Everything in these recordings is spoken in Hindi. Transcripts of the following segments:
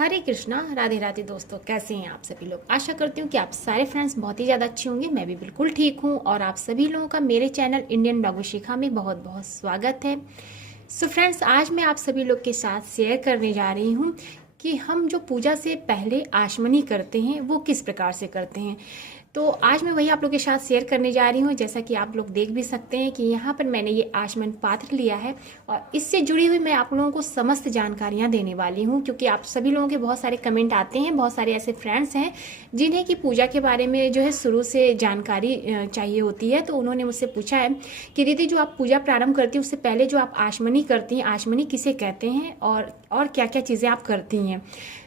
हरे कृष्णा, राधे राधे दोस्तों। कैसे हैं आप सभी लोग। आशा करती हूँ कि आप सारे फ्रेंड्स बहुत ही ज़्यादा अच्छे होंगे। मैं भी बिल्कुल ठीक हूँ और आप सभी लोगों का मेरे चैनल इंडियन ब्लॉग शिखा में बहुत बहुत स्वागत है। सो फ्रेंड्स, आज मैं आप सभी लोग के साथ शेयर करने जा रही हूँ कि हम जो पूजा से पहले आचमनी करते हैं वो किस प्रकार से करते हैं। तो आज मैं वही आप लोग के साथ शेयर करने जा रही हूँ। जैसा कि आप लोग देख भी सकते हैं कि यहाँ पर मैंने ये आचमन पात्र लिया है और इससे जुड़ी हुई मैं आप लोगों को समस्त जानकारियाँ देने वाली हूँ, क्योंकि आप सभी लोगों के बहुत सारे कमेंट आते हैं। बहुत सारे ऐसे फ्रेंड्स हैं जिन्हें कि पूजा के बारे में जो है शुरू से जानकारी चाहिए होती है। तो उन्होंने मुझसे पूछा है कि दीदी, जो आप पूजा प्रारंभ करती हैं उससे पहले जो आप आचमनी करती हैं, आचमनी किसे कहते हैं और क्या क्या चीज़ें आप करती हैं।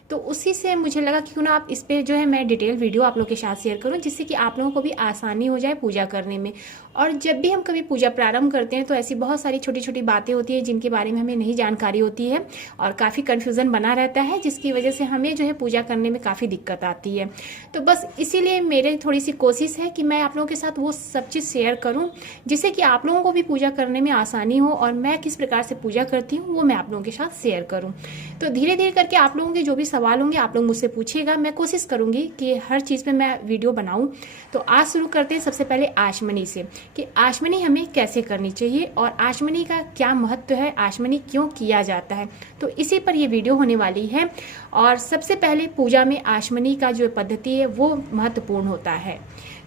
तो उसी से मुझे लगा कि क्यों ना आप इस पे जो है मैं डिटेल वीडियो आप लोग के साथ शेयर करूं, जिससे कि आप लोगों को भी आसानी हो जाए पूजा करने में। और जब भी हम कभी पूजा प्रारंभ करते हैं तो ऐसी बहुत सारी छोटी छोटी बातें होती हैं जिनके बारे में हमें नहीं जानकारी होती है और काफ़ी कन्फ्यूज़न बना रहता है, जिसकी वजह से हमें जो है पूजा करने में काफ़ी दिक्कत आती है। तो बस इसीलिए मेरी थोड़ी सी कोशिश है कि मैं आप लोगों के साथ वो सब चीज़ शेयर करूँ जिससे कि आप लोगों को भी पूजा करने में आसानी हो और मैं किस प्रकार से पूजा करती हूँ वो मैं आप लोगों के साथ शेयर करूँ। तो धीरे धीरे करके आप लोगों के जो भी सवाल होंगे आप लोग मुझसे पूछिएगा। मैं कोशिश करूंगी कि हर चीज़ पे मैं वीडियो बनाऊं। तो आज शुरू करते हैं सबसे पहले आचमनी से, कि आचमनी हमें कैसे करनी चाहिए और आचमनी का क्या महत्व है, आचमनी क्यों किया जाता है। तो इसी पर ये वीडियो होने वाली है। और सबसे पहले पूजा में आचमनी का जो पद्धति है वो महत्वपूर्ण होता है।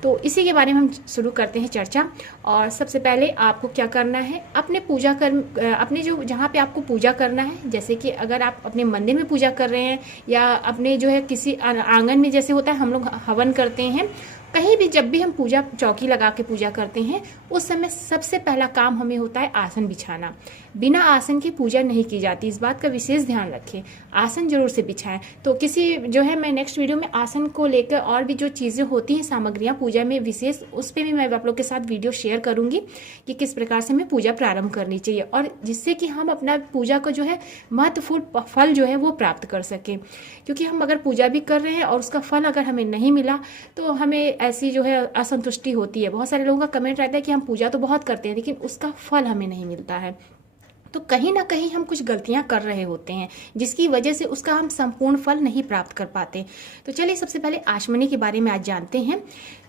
तो इसी के बारे में हम शुरू करते हैं चर्चा। और सबसे पहले आपको क्या करना है, अपने जो जहाँ पे आपको पूजा करना है, जैसे कि अगर आप अपने मंदिर में पूजा कर रहे हैं या अपने जो है किसी आंगन में, जैसे होता है हम लोग हवन करते हैं, कहीं भी जब भी हम पूजा चौकी लगा के पूजा करते हैं उस समय सबसे पहला काम हमें होता है आसन बिछाना। बिना आसन की पूजा नहीं की जाती, इस बात का विशेष ध्यान रखें। आसन जरूर से बिछाएं। तो किसी जो है मैं नेक्स्ट वीडियो में आसन को लेकर और भी जो चीज़ें होती हैं, सामग्रियां पूजा में विशेष, उस पर भी मैं आप लोग के साथ वीडियो शेयर करूंगी कि किस प्रकार से हमें पूजा प्रारंभ करनी चाहिए और जिससे कि हम अपना पूजा का जो है महत्वपूर्ण फल जो है वो प्राप्त कर सकें। क्योंकि हम अगर पूजा भी कर रहे हैं और उसका फल अगर हमें नहीं मिला तो हमें ऐसी जो है असंतुष्टि होती है। बहुत सारे लोगों का कमेंट रहता है कि हम पूजा तो बहुत करते हैं लेकिन उसका फल हमें नहीं मिलता है। तो कहीं ना कहीं हम कुछ गलतियां कर रहे होते हैं जिसकी वजह से उसका हम संपूर्ण फल नहीं प्राप्त कर पाते। तो चलिए सबसे पहले आचमनी के बारे में आज जानते हैं।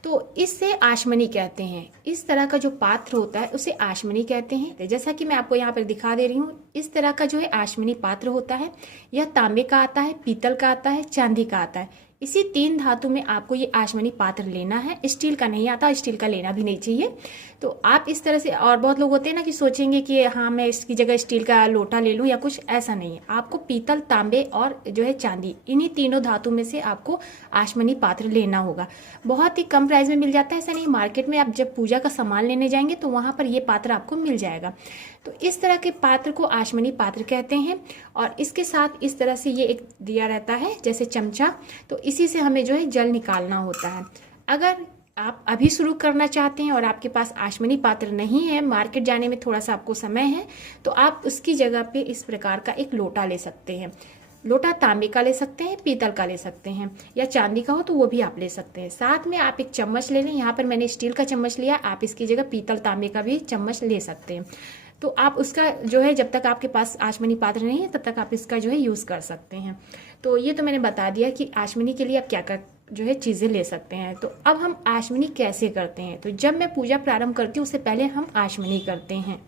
तो इससे आचमनी कहते हैं, इस तरह का जो पात्र होता है उसे आचमनी कहते हैं। जैसा कि मैं आपको यहाँ पर दिखा दे रही हूँ, इस तरह का जो है आचमनी पात्र होता है। यह तांबे का आता है, पीतल का आता है, चांदी का आता है। इसी 3 धातु में आपको ये आचमनी पात्र लेना है। स्टील का नहीं आता, स्टील का लेना भी नहीं चाहिए। तो आप इस तरह से, और बहुत लोग होते हैं ना कि सोचेंगे कि हाँ मैं इसकी जगह स्टील का लोटा ले लूँ या कुछ, ऐसा नहीं है। आपको पीतल, तांबे और जो है चांदी, इन्हीं तीनों धातु में से आपको आचमनी पात्र लेना होगा। बहुत ही कम प्राइस में मिल जाता है, ऐसा नहीं। मार्केट में आप जब पूजा का सामान लेने जाएंगे तो वहाँ पर ये पात्र आपको मिल जाएगा। तो इस तरह के पात्र को आचमनी पात्र कहते हैं। और इसके साथ इस तरह से ये एक दिया रहता है जैसे चमचा, तो इसी से हमें जो है जल निकालना होता है। अगर आप अभी शुरू करना चाहते हैं और आपके पास आचमनी पात्र नहीं है, मार्केट जाने में थोड़ा सा आपको समय है, तो आप उसकी जगह पे इस प्रकार का एक लोटा ले सकते हैं। लोटा तांबे का ले सकते हैं, पीतल का ले सकते हैं, या चांदी का हो तो वो भी आप ले सकते हैं। साथ में आप एक चम्मच ले लें। यहाँ पर मैंने स्टील का चम्मच लिया, आप इसकी जगह पीतल, तांबे का भी चम्मच ले सकते हैं। तो आप उसका जो है, जब तक आपके पास आचमनी पात्र नहीं है तब तक आप इसका जो है यूज़ कर सकते हैं। तो ये तो मैंने बता दिया कि आचमनी के लिए आप क्या क्या जो है चीज़ें ले सकते हैं। तो अब हम आचमनी कैसे करते हैं। तो जब मैं पूजा प्रारंभ करती हूँ उससे पहले हम आचमनी करते हैं।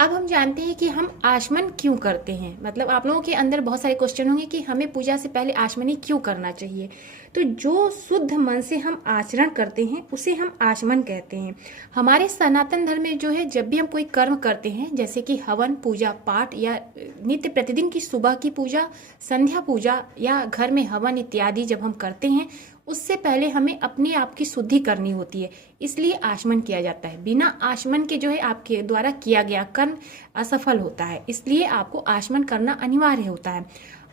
अब हम जानते हैं कि हम आचमन क्यों करते हैं। मतलब आप लोगों के अंदर बहुत सारे क्वेश्चन होंगे कि हमें पूजा से पहले आचमनी क्यों करना चाहिए। तो जो शुद्ध मन से हम आचरण करते हैं उसे हम आचमन कहते हैं। हमारे सनातन धर्म में जो है, जब भी हम कोई कर्म करते हैं, जैसे कि हवन, पूजा पाठ या नित्य प्रतिदिन की सुबह की पूजा, संध्या पूजा या घर में हवन इत्यादि जब हम करते हैं, उससे पहले हमें अपने आप की शुद्धि करनी होती है। इसलिए आचमन किया जाता है। बिना आचमन के जो है आपके द्वारा किया गया कर्म असफल होता है, इसलिए आपको आचमन करना अनिवार्य होता है।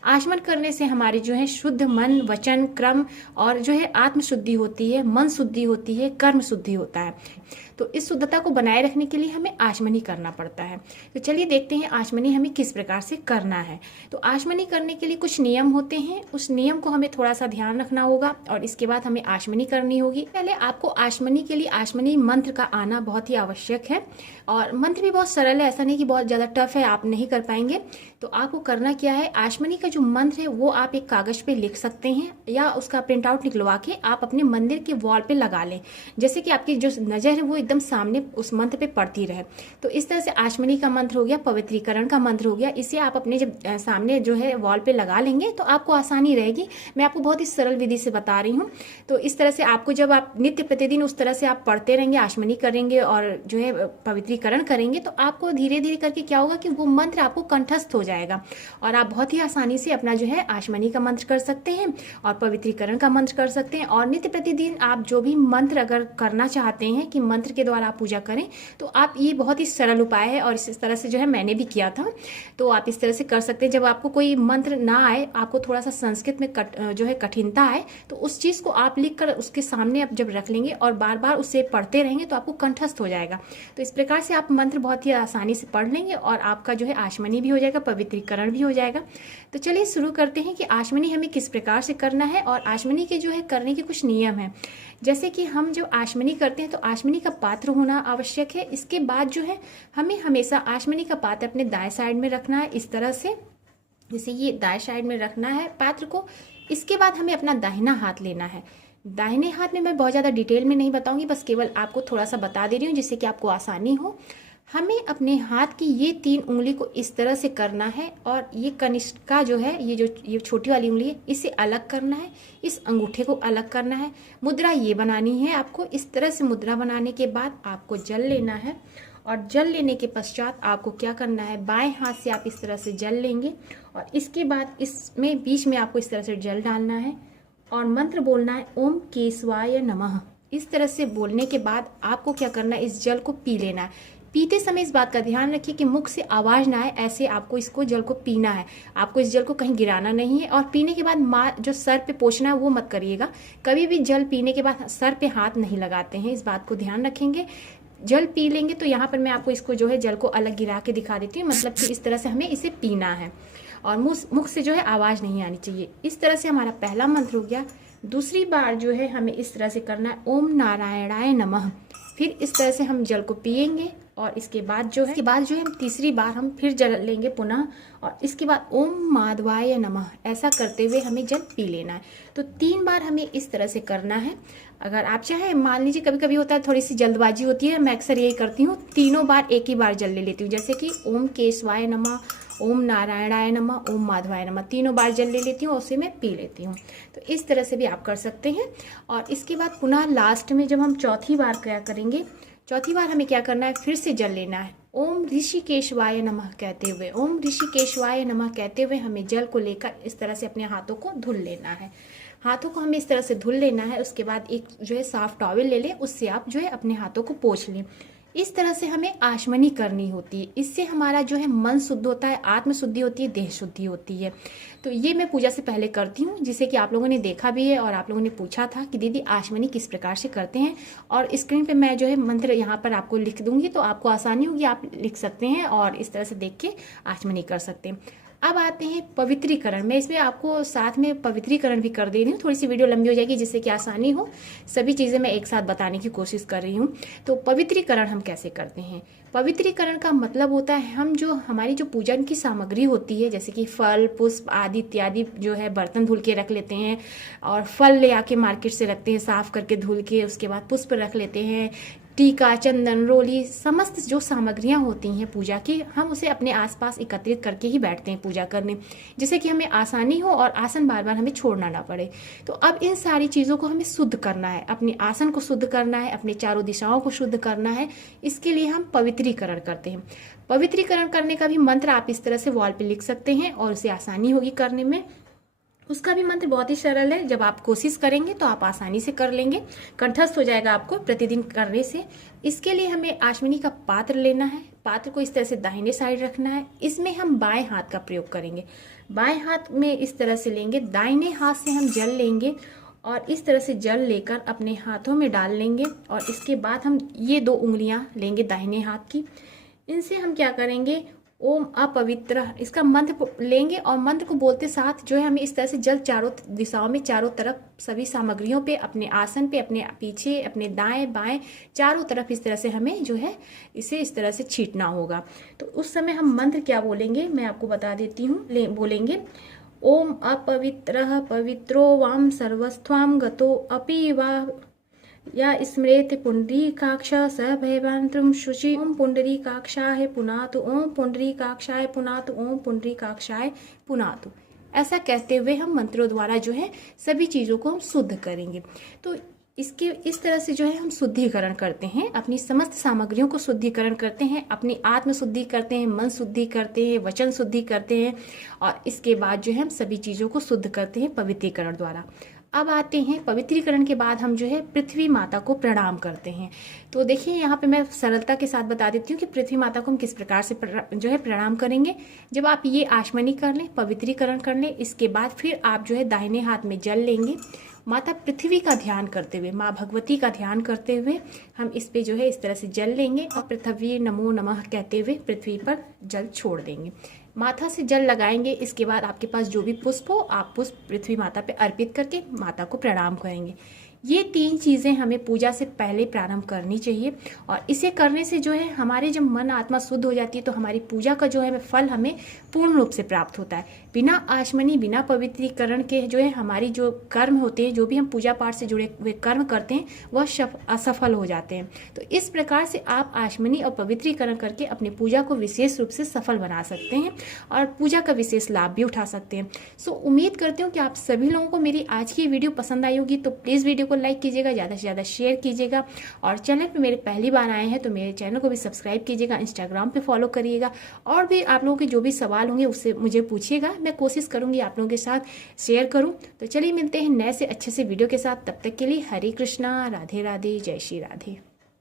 आचमन करने से हमारी जो है शुद्ध मन, वचन, क्रम और जो है आत्म शुद्धि होती है, मन शुद्धि होती है, कर्म शुद्धि होता है। तो इस शुद्धता को बनाए रखने के लिए हमें आचमनी करना पड़ता है। तो चलिए देखते हैं आचमनी हमें किस प्रकार से करना है। तो आचमनी करने के लिए कुछ नियम होते हैं, उस नियम को हमें थोड़ा सा ध्यान रखना होगा और इसके बाद हमें आचमनी करनी होगी। पहले आपको आचमनी के लिए आचमनी मंत्र का आना बहुत ही आवश्यक है और मंत्र भी बहुत सरल है, ऐसा नहीं कि बहुत ज़्यादा टफ है, आप नहीं कर पाएंगे। तो आपको करना क्या है, आचमनी का जो मंत्र है वो आप एक कागज पे लिख सकते हैं या उसका प्रिंट आउट निकलवा के आप अपने मंदिर के वॉल पे लगा लें, जैसे कि आपकी जो नज़र है वो एकदम सामने उस मंत्र पे पड़ती रहे। तो इस तरह से आचमनी का मंत्र हो गया, पवित्रीकरण का मंत्र हो गया। इसे आप अपने जब सामने जो है वॉल पे लगा लेंगे तो आपको आसानी रहेगी। मैं आपको बहुत ही सरल विधि से बता रही हूँ। तो इस तरह से आपको जब आप नित्य प्रतिदिन उस तरह से आप पढ़ते रहेंगे, आचमनी करेंगे और जो है पवित्रीकरण करेंगे, तो आपको धीरे धीरे करके क्या होगा कि वो मंत्र आपको कंठस्थ हो जाएगा और आप बहुत ही आसानी से अपना जो है आचमनी का मंत्र कर सकते हैं और पवित्रीकरण का मंत्र कर सकते हैं। और नित्य प्रतिदिन आप जो भी मंत्र अगर करना चाहते हैं कि मंत्र के द्वारा आप पूजा करें, तो आप ये बहुत ही सरल उपाय है और इस तरह से जो है मैंने भी किया था। तो आप इस तरह से कर सकते हैं। जब आपको कोई मंत्र ना आए, आपको थोड़ा सा संस्कृत में जो है कठिनता आए, तो उस चीज़ को आप लिख कर उसके सामने आप जब रख लेंगे और बार बार उसे पढ़ते रहेंगे तो आपको कंठस्थ हो जाएगा। तो इस प्रकार से आप मंत्र बहुत ही आसानी से पढ़ लेंगे और आपका जो है आचमनी भी हो जाएगा, पवित्रीकरण भी हो जाएगा। तो चलिए शुरू करते हैं कि आचमनी हमें किस प्रकार से करना है और आचमनी के जो है करने के कुछ नियम हैं। जैसे कि हम जो आचमनी करते हैं तो आचमनी का पात्र होना आवश्यक है। इसके बाद जो है हमें हमेशा आचमनी का पात्र अपने दाएं साइड में रखना है, इस तरह से, जैसे ये दाएं साइड में रखना है पात्र को। इसके बाद हमें अपना दाहिना हाथ लेना है। दाहिने हाथ में मैं बहुत ज़्यादा डिटेल में नहीं बताऊंगी, बस केवल आपको थोड़ा सा बता दे रही हूँ जिससे कि आपको आसानी हो। हमें अपने हाथ की ये 3 उंगली को इस तरह से करना है और ये कनिष्ठा जो है, ये छोटी वाली उंगली है, इसे अलग करना है, इस अंगूठे को अलग करना है। मुद्रा ये बनानी है आपको। इस तरह से मुद्रा बनाने के बाद आपको जल लेना है और जल लेने के पश्चात आपको क्या करना है, बाएं हाथ से आप इस तरह से जल लेंगे और इसके बाद इसमें बीच में आपको इस तरह से जल डालना है और मंत्र बोलना है, ओम केशवाय नमः। इस तरह से बोलने के बाद आपको क्या करना है, इस जल को पी लेना है। पीते समय इस बात का ध्यान रखिए कि मुख से आवाज़ ना आए, ऐसे आपको इसको जल को पीना है। आपको इस जल को कहीं गिराना नहीं है और पीने के बाद जो सर पे पोंछना है वो मत करिएगा। कभी भी जल पीने के बाद सर पे हाथ नहीं लगाते हैं, इस बात को ध्यान रखेंगे। जल पी लेंगे तो यहाँ पर मैं आपको इसको जो है जल को अलग गिरा के दिखा देती हूँ, मतलब कि इस तरह से हमें इसे पीना है और मुख से जो है आवाज़ नहीं आनी चाहिए। इस तरह से हमारा पहला मंत्र हो गया। दूसरी बार जो है हमें इस तरह से करना है, ओम नारायणाय नमः। फिर इस तरह से हम जल को पिएंगे और इसके बाद जो है तीसरी बार हम फिर जल लेंगे पुनः और इसके बाद ओम माधवाय नमः, ऐसा करते हुए हमें जल पी लेना है। तो 3 बार हमें इस तरह से करना है। अगर आप चाहें, मान लीजिए कभी कभी होता है थोड़ी सी जल्दबाजी होती है, मैं अक्सर यही करती हूँ, 3 बार एक ही बार जल ले लेती हूँ, जैसे कि ओम केशवाय नमः, ओम नारायणाय नमः, ओम माधवाय नमः, 3 बार जल ले लेती हूँ और उसे मैं पी लेती हूँ। तो इस तरह से भी आप कर सकते हैं। और इसके बाद पुनः लास्ट में जब हम चौथी बार क्या करेंगे, चौथी बार हमें क्या करना है, फिर से जल लेना है। ओम ऋषिकेशवाय नमः कहते हुए, ओम ऋषिकेशवाय नमः कहते हुए हमें जल को लेकर इस तरह से अपने हाथों को धुल लेना है। हाथों को हमें इस तरह से धुल लेना है। उसके बाद एक जो है साफ टॉवल ले लें, उससे आप जो है अपने हाथों को पोंछ लें। इस तरह से हमें आचमनी करनी होती है। इससे हमारा जो है मन शुद्ध होता है, आत्म शुद्धि होती है, देह शुद्धि होती है। तो ये मैं पूजा से पहले करती हूँ, जिसे कि आप लोगों ने देखा भी है और आप लोगों ने पूछा था कि दीदी आचमनी किस प्रकार से करते हैं। और स्क्रीन पे मैं जो है मंत्र यहाँ पर आपको लिख दूंगी, तो आपको आसानी होगी, आप लिख सकते हैं और इस तरह से देख के आचमनी कर सकते हैं। अब आते हैं पवित्रीकरण। मैं इसमें आपको साथ में पवित्रीकरण भी कर दे रही हूँ, थोड़ी सी वीडियो लंबी हो जाएगी जिससे कि आसानी हो। सभी चीज़ें मैं एक साथ बताने की कोशिश कर रही हूँ। तो पवित्रीकरण हम कैसे करते हैं, पवित्रीकरण का मतलब होता है हम जो हमारी जो पूजन की सामग्री होती है, जैसे कि फल पुष्प आदि इत्यादि जो है बर्तन धुल के रख लेते हैं और फल ले आके मार्केट से रखते हैं साफ करके धुल के, उसके बाद पुष्प रख लेते हैं, टीका, चंदन, रोली, समस्त जो सामग्रियां होती हैं पूजा की, हम उसे अपने आसपास एकत्रित करके ही बैठते हैं पूजा करने, जिससे कि हमें आसानी हो और आसन बार बार हमें छोड़ना ना पड़े। तो अब इन सारी चीज़ों को हमें शुद्ध करना है, अपने आसन को शुद्ध करना है, अपने चारों दिशाओं को शुद्ध करना है। इसके लिए हम पवित्रीकरण करते हैं। पवित्रीकरण करने का भी मंत्र आप इस तरह से वॉल पे लिख सकते हैं और उसे आसानी होगी करने में। उसका भी मंत्र बहुत ही सरल है, जब आप कोशिश करेंगे तो आप आसानी से कर लेंगे, कंठस्थ हो जाएगा आपको प्रतिदिन करने से। इसके लिए हमें आचमनी का पात्र लेना है, पात्र को इस तरह से दाहिने साइड रखना है। इसमें हम बाएं हाथ का प्रयोग करेंगे। बाएं हाथ में इस तरह से लेंगे, दाहिने हाथ से हम जल लेंगे और इस तरह से जल लेकर अपने हाथों में डाल लेंगे। और इसके बाद हम ये 2 उंगलियां लेंगे दाहिने हाथ की, इनसे हम क्या करेंगे, ओम अपवित्र, इसका मंत्र लेंगे और मंत्र को बोलते साथ जो है हमें इस तरह से जल चारों दिशाओं में, चारों तरफ सभी सामग्रियों पे, अपने आसन पे, अपने पीछे, अपने दाएं बाएं चारों तरफ इस तरह से हमें जो है इसे इस तरह से छींटना होगा। तो उस समय हम मंत्र क्या बोलेंगे मैं आपको बता देती हूँ। बोलेंगे ओम अपवित्रः पवित्रो वाम सर्वस्त्वाम गतो अपि वा या स्मृत पुंडरीकाक्ष स भयवंत्रम शुचि। ओम पुंडरीकाक्षाय पुनातु, ओम पुंडरीकाक्षाय पुनातु, ओम पुंडरीकाक्षाय पुनातु। ऐसा कहते हुए हम मंत्रों द्वारा जो है सभी चीजों को हम शुद्ध करेंगे। तो इसके इस तरह से जो है हम शुद्धिकरण करते हैं, अपनी समस्त सामग्रियों को शुद्धिकरण करते हैं, अपनी आत्म शुद्धि करते हैं, मन शुद्धि करते हैं, वचन शुद्धि करते हैं और इसके बाद जो है हम सभी चीजों को शुद्ध करते हैं पवित्रीकरण द्वारा। अब आते हैं पवित्रीकरण के बाद हम जो है पृथ्वी माता को प्रणाम करते हैं। तो देखिए यहाँ पे मैं सरलता के साथ बता देती हूँ कि पृथ्वी माता को हम किस प्रकार से जो है प्रणाम करेंगे। जब आप ये आचमनी कर लें, पवित्रीकरण कर लें, इसके बाद फिर आप जो है दाहिने हाथ में जल लेंगे। माता पृथ्वी का ध्यान करते हुए, माँ भगवती का ध्यान करते हुए हम इस पे जो है इस तरह से जल लेंगे और पृथ्वी नमो नमः कहते हुए पृथ्वी पर जल छोड़ देंगे। माथा से जल लगाएंगे। इसके बाद आपके पास जो भी पुष्प हो आप पुष्प पृथ्वी माता पे अर्पित करके माता को प्रणाम करेंगे। ये 3 चीज़ें हमें पूजा से पहले प्रारंभ करनी चाहिए और इसे करने से जो है हमारे जब मन आत्मा शुद्ध हो जाती है तो हमारी पूजा का जो है फल हमें पूर्ण रूप से प्राप्त होता है। बिना आचमनी, बिना पवित्रीकरण के जो है हमारी जो कर्म होते हैं, जो भी हम पूजा पाठ से जुड़े हुए कर्म करते हैं वह असफल हो जाते हैं। तो इस प्रकार से आप आचमनी और पवित्रीकरण करके अपनी पूजा को विशेष रूप से सफल बना सकते हैं और पूजा का विशेष लाभ भी उठा सकते हैं। सो उम्मीद करती हूँ कि आप सभी लोगों को मेरी आज की वीडियो पसंद आई होगी। तो प्लीज़ वीडियो को लाइक कीजिएगा, ज़्यादा से ज़्यादा शेयर कीजिएगा और चैनल पे मेरे पहली बार आए हैं तो मेरे चैनल को भी सब्सक्राइब कीजिएगा, इंस्टाग्राम पे फॉलो करिएगा और भी आप लोगों के जो भी सवाल होंगे उससे मुझे पूछिएगा। मैं कोशिश करूंगी आप लोगों के साथ शेयर करूं। तो चलिए मिलते हैं नए से अच्छे से वीडियो के साथ। तब तक के लिए हरे कृष्णा, राधे राधे, जय श्री राधे।